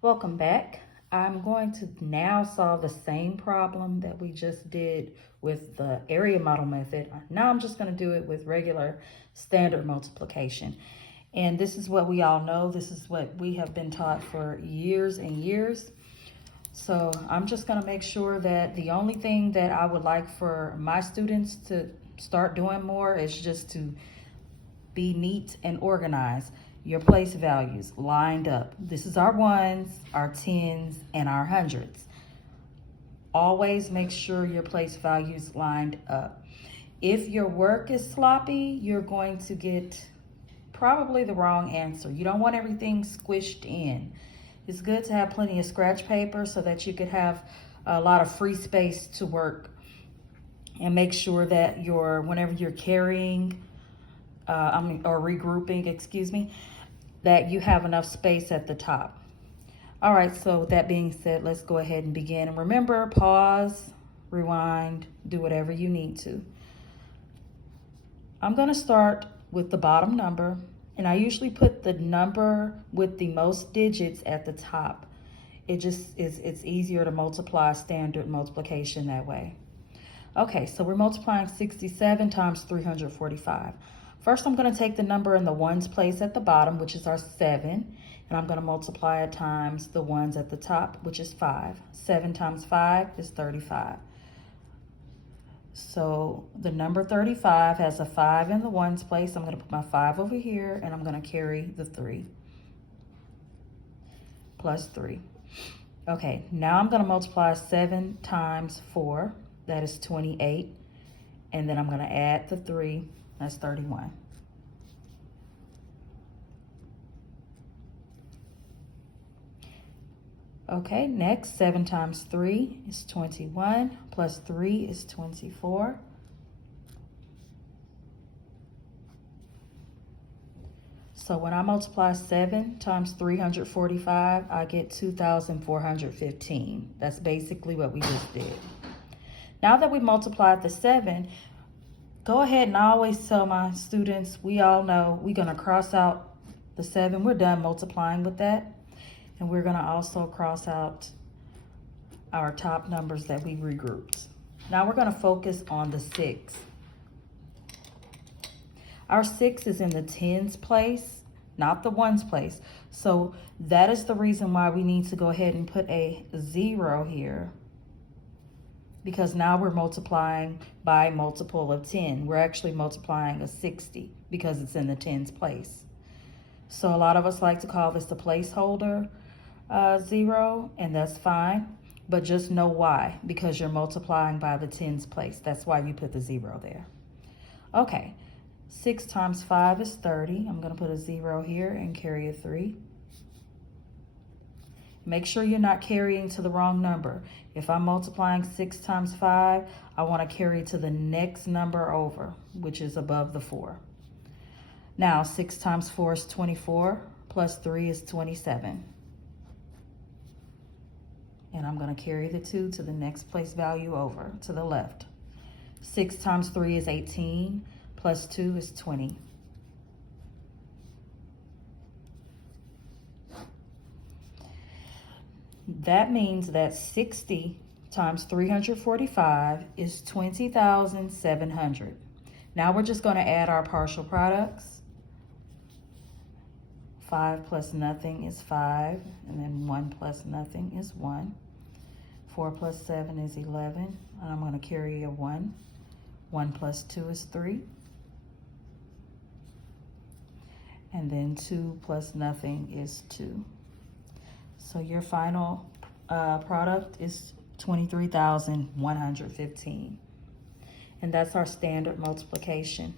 Welcome back. I'm going to now solve the same problem that we just did with the area model method. Now I'm just going to do it with regular standard multiplication. And this is what we all know. This is what we have been taught for years and years. So I'm just going to make sure that the only thing that I would like for my students to start doing more is just to be neat and organized. Your place values lined up. This is our ones, our tens, and our hundreds. Always make sure your place values lined up. If your work is sloppy, you're going to get probably the wrong answer. You don't want everything squished in. It's good to have plenty of scratch paper so that you could have a lot of free space to work, and make sure that whenever you're carrying or regrouping, excuse me, that you have enough space at the top. All right, so that being said, let's go ahead and begin. And remember, pause, rewind, do whatever you need to. I'm going to start with the bottom number, and I usually put the number with the most digits at the top. It's easier to multiply standard multiplication that way. Okay, so we're multiplying 67 times 345. First, I'm going to take the number in the ones place at the bottom, which is our 7, and I'm going to multiply it times the ones at the top, which is 5. 7 times 5 is 35. So the number 35 has a 5 in the ones place. I'm going to put my 5 over here, and I'm going to carry the 3 plus 3. Okay, now I'm going to multiply 7 times 4. That is 28. And then I'm going to add the 3. That's 31. Okay, next, 7 times 3 is 21, plus 3 is 24. So when I multiply 7 times 345, I get 2,415. That's basically what we just did. Now that we multiplied the 7, go ahead, and I always tell my students, we all know we're going to cross out the 7. We're done multiplying with that. And we're going to also cross out our top numbers that we regrouped. Now we're going to focus on the 6. Our 6 is in the tens place, not the ones place. So that is the reason why we need to go ahead and put a 0 here, because now we're multiplying by multiple of 10. We're actually multiplying a 60 because it's in the tens place. So a lot of us like to call this the placeholder 0, and that's fine, but just know why, because you're multiplying by the tens place. That's why you put the 0 there. Okay, 6 times 5 is 30. I'm going to put a 0 here and carry a 3. Make sure you're not carrying to the wrong number. If I'm multiplying 6 times 5, I want to carry to the next number over, which is above the 4. Now, 6 times 4 is 24, plus 3 is 27. And I'm going to carry the 2 to the next place value over, to the left. 6 times 3 is 18, plus 2 is 20. That means that 60 times 345 is 20,700. Now we're just going to add our partial products. 5 plus nothing is 5, and then 1 plus nothing is 1. 4 plus 7 is 11, and I'm going to carry a 1. 1 plus 2 is 3. And then 2 plus nothing is 2. So your final product is 23,115. And that's our standard multiplication.